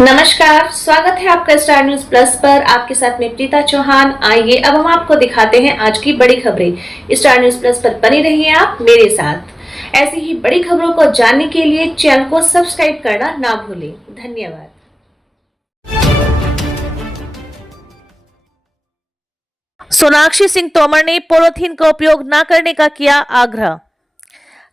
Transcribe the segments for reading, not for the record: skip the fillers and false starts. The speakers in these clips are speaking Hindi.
नमस्कार, स्वागत है आपका स्टार न्यूज प्लस पर। आपके साथ में प्रीता चौहान। आइए अब हम आपको दिखाते हैं आज की बड़ी खबरें। स्टार न्यूज प्लस पर बने रहिए आप मेरे साथ। ऐसी ही बड़ी खबरों को जानने के लिए चैनल को सब्सक्राइब करना ना भूलें। धन्यवाद। सोनाक्षी सिंह तोमर ने पॉलीथीन का उपयोग न करने का किया आग्रह।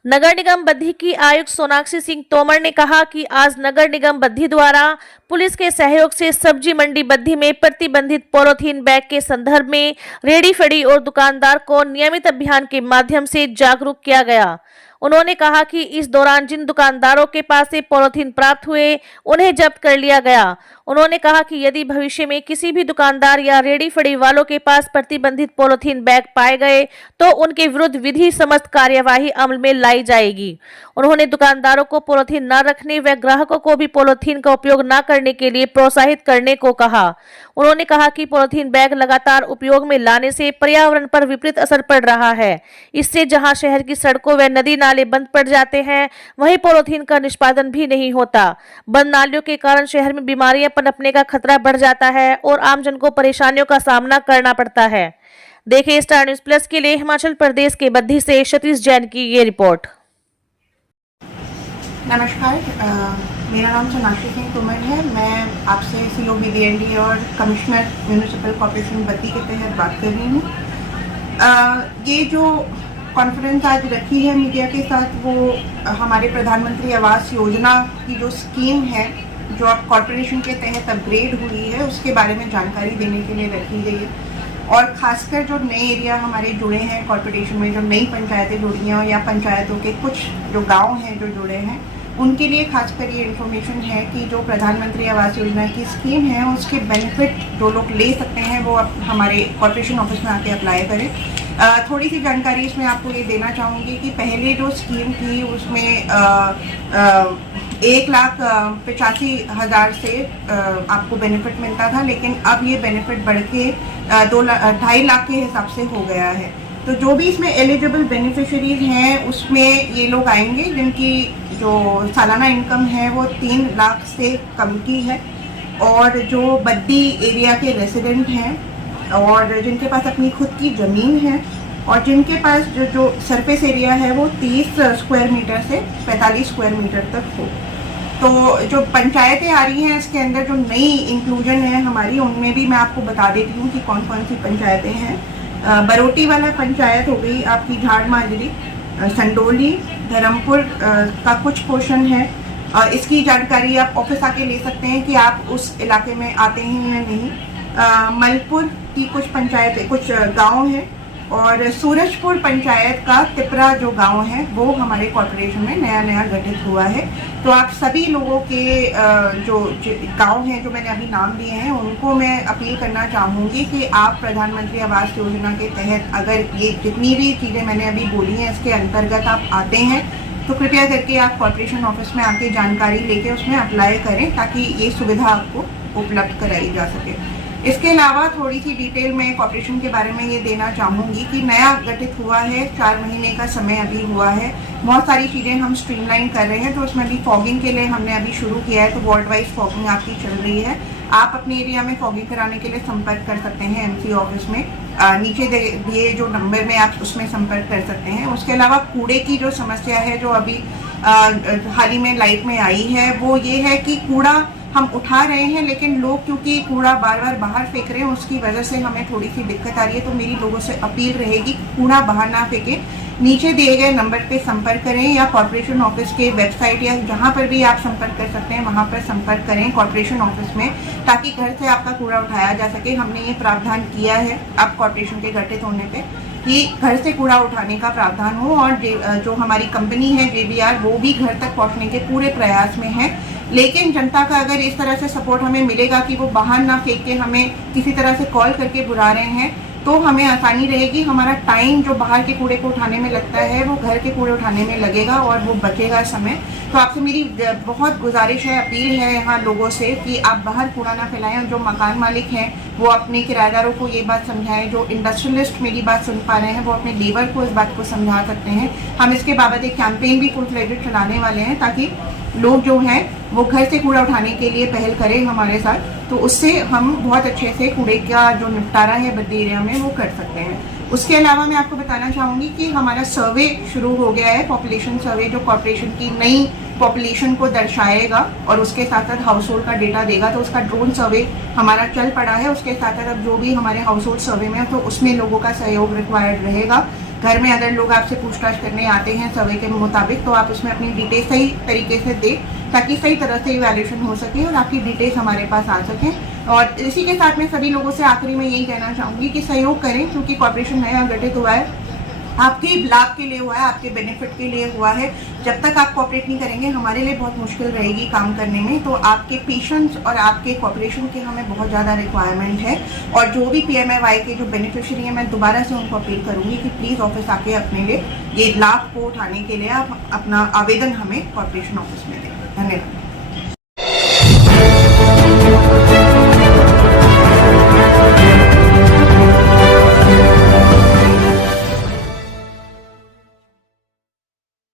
नगर निगम बद्दी की आयुक्त सोनाक्षी सिंह तोमर ने कहा कि आज नगर निगम बद्दी द्वारा पुलिस के सहयोग से सब्जी मंडी बद्दी में प्रतिबंधित पॉलीथीन बैग के संदर्भ में रेडी फड़ी और दुकानदार को नियमित अभियान के माध्यम से जागरूक किया गया। उन्होंने कहा कि इस दौरान जिन दुकानदारों के पास से पॉलीथीन प्राप्त हुए उन्हें जब्त कर लिया गया। उन्होंने कहा कि यदि भविष्य में किसी भी दुकानदार या रेडी फड़ी वालों के पास प्रतिबंधित पॉलीथीन बैग पाए गए तो उनके विरुद्ध विधि सम्मत कार्यवाही अमल में लाई जाएगी। उन्होंने दुकानदारों को पॉलीथीन न रखने व ग्राहकों को भी पॉलीथीन का उपयोग न करने के लिए प्रोत्साहित करने को कहा। उन्होंने कहा कि पॉलीथीन बैग लगातार उपयोग में लाने से पर्यावरण पर विपरीत असर पड़ रहा है। इससे जहां शहर की सड़कों व नदी नाले बंद पड़ जाते हैं वहीं पॉलीथीन का निष्पादन भी नहीं होता। बंद नालियों के कारण शहर में बीमारियां पनपने का खतरा बढ़ जाता है और आमजन को परेशानियों का सामना करना पड़ता है। देखिए स्टार न्यूज प्लस के लिए हिमाचल प्रदेश के बद्दी से सतीश जैन की ये रिपोर्ट। नमस्कार, मेरा नाम सोनाक्षी सिंह तोमर है। मैं आपसे COBDND और कमिश्नर म्यूनिसिपल कॉर्पोरेशन बद्दी के तहत बात कर रही हूँ। ये जो कॉन्फ्रेंस आज रखी है मीडिया के साथ, वो हमारे प्रधानमंत्री आवास योजना की जो स्कीम है जो अब कॉर्पोरेशन के तहत अपग्रेड हुई है उसके बारे में जानकारी देने के लिए रखी गई है। और खासकर जो नए एरिया हमारे जुड़े हैं कॉर्पोरेशन में, जो नई पंचायतें जुड़ी हैं या पंचायतों के कुछ जो गांव हैं जो जुड़े हैं, उनके लिए खासकर ये इन्फॉर्मेशन है कि जो प्रधानमंत्री आवास योजना की स्कीम है उसके बेनिफिट जो लोग ले सकते हैं वो अब हमारे कॉर्पोरेशन ऑफिस में आके अप्लाई करें। थोड़ी सी जानकारी इसमें आपको ये देना चाहूँगी कि पहले जो स्कीम थी उसमें 1,85,000 से आपको बेनिफिट मिलता था, लेकिन अब ये बेनिफिट बढ़ के 2.5 लाख के हिसाब से हो गया है। तो जो भी इसमें एलिजिबल बेनिफिशरीज हैं उसमें ये लोग आएंगे जिनकी जो सालाना इनकम है वो 3 लाख से कम की है, और जो बद्दी एरिया के रेसिडेंट हैं और जिनके पास अपनी खुद की ज़मीन है और जिनके पास जो सरफेस एरिया है वो 30 स्क्वायर मीटर से 45 स्क्वायर मीटर तक हो। तो जो पंचायतें आ रही हैं इसके अंदर जो नई इंक्लूजन है हमारी, उनमें भी मैं आपको बता देती हूँ कि कौन कौन सी पंचायतें हैं। बरोटी वाला पंचायत हो गई आपकी, झाड़ माजरी, संडोली, धर्मपुर का कुछ पोर्शन है। इसकी जानकारी आप ऑफिस आके ले सकते हैं कि आप उस इलाके में आते हैं या नहीं। मलपुर की कुछ पंचायतें, कुछ गांव हैं, और सूरजपुर पंचायत का तिपरा जो गांव है वो हमारे कॉर्पोरेशन में नया गठित हुआ है। तो आप सभी लोगों के जो गांव हैं जो मैंने अभी नाम लिए हैं उनको मैं अपील करना चाहूँगी कि आप प्रधानमंत्री आवास योजना के तहत अगर ये जितनी भी चीज़ें मैंने अभी बोली हैं इसके अंतर्गत आप आते हैं तो कृपया करके आप कॉर्पोरेशन ऑफिस में आके जानकारी लेके उसमें अप्लाई करें ताकि ये सुविधा आपको उपलब्ध कराई जा सके। इसके अलावा थोड़ी सी डिटेल में कॉर्पोरेशन के बारे में ये देना चाहूँगी कि नया गठित हुआ है, 4 महीने का समय अभी हुआ है। बहुत सारी चीज़ें हम स्ट्रीमलाइन कर रहे हैं, तो उसमें भी फॉगिंग के लिए हमने अभी शुरू किया है, तो वार्ड वाइज फॉगिंग आपकी चल रही है। आप अपने एरिया में फॉगिंग कराने के लिए संपर्क कर सकते हैं MC ऑफिस में, नीचे दिए जो नंबर में आप उसमें संपर्क कर सकते हैं। उसके अलावा कूड़े की जो समस्या है जो अभी हाल ही में लाइट में आई है वो ये है कि कूड़ा हम उठा रहे हैं लेकिन लोग क्योंकि कूड़ा बार बार बाहर फेंक रहे हैं उसकी वजह से हमें थोड़ी सी दिक्कत आ रही है। तो मेरी लोगों से अपील रहेगी कूड़ा बाहर ना फेंकें, नीचे दिए गए नंबर पे संपर्क करें या कॉर्पोरेशन ऑफिस के वेबसाइट या जहाँ पर भी आप संपर्क कर सकते हैं वहाँ पर संपर्क करें कॉर्पोरेशन ऑफिस में, ताकि घर से आपका कूड़ा उठाया जा सके। हमने ये प्रावधान किया है अब कॉर्पोरेशन के गठित होने पे कि घर से कूड़ा उठाने का प्रावधान हो, और जो हमारी कंपनी है JBR वो भी घर तक पहुँचने के पूरे प्रयास में है। लेकिन जनता का अगर इस तरह से सपोर्ट हमें मिलेगा कि वो बाहर ना फेंक के हमें किसी तरह से कॉल करके बुला रहे हैं तो हमें आसानी रहेगी। हमारा टाइम जो बाहर के कूड़े को उठाने में लगता है वो घर के कूड़े उठाने में लगेगा और वो बचेगा समय। तो आपसे मेरी बहुत गुजारिश है, अपील है यहाँ लोगों से कि आप बाहर कूड़ा ना फैलाएं, और जो मकान मालिक हैं वो अपने किराएदारों को ये बात समझाएं। जो इंडस्ट्रियलिस्ट मेरी बात सुन पा रहे हैं वो अपने लेबर को इस बात को समझा सकते हैं। हम इसके बाबत एक कैंपेन भी फुल फ्लेजेड चलाने वाले हैं ताकि लोग जो हैं वो घर से कूड़ा उठाने के लिए पहल करें हमारे साथ, तो उससे हम बहुत अच्छे से कूड़े का जो निपटारा है बद्दी एरिया में वो कर सकते हैं। उसके अलावा मैं आपको बताना चाहूँगी कि हमारा सर्वे शुरू हो गया है, पॉपुलेशन सर्वे, जो कॉर्पोरेशन की नई पॉपुलेशन को दर्शाएगा और उसके साथ साथ हाउस होल्ड का डेटा देगा। तो उसका ड्रोन सर्वे हमारा चल पड़ा है। उसके साथ साथ अब जो भी हमारे हाउस होल्ड सर्वे में है तो उसमें लोगों का सहयोग रिक्वायर्ड रहेगा। घर में अगर लोग आपसे पूछताछ करने आते हैं सर्वे के मुताबिक, तो आप उसमें अपनी डिटेल सही तरीके से दें ताकि सही तरह से इवैल्यूएशन हो सके और आपकी डिटेल्स हमारे पास आ सकें। और इसी के साथ मैं सभी लोगों से आखिरी में यही कहना चाहूँगी कि सहयोग करें, क्योंकि कॉर्पोरेशन नया गठित हुआ है, आपके लाभ के लिए हुआ है, आपके बेनिफिट के लिए हुआ है। जब तक आप कोऑपरेट नहीं करेंगे हमारे लिए बहुत मुश्किल रहेगी काम करने में। तो आपके पेशेंस और आपके कोऑपरेशन की हमें बहुत ज़्यादा रिक्वायरमेंट है। और जो भी PMAY के जो बेनिफिशियरी हैं, मैं दोबारा से उनको अपील करूंगी कि प्लीज़ ऑफिस आके अपने लिए ये लाभ को उठाने के लिए आप अपना आवेदन हमें कॉर्पोरेशन ऑफिस में दें। धन्यवाद।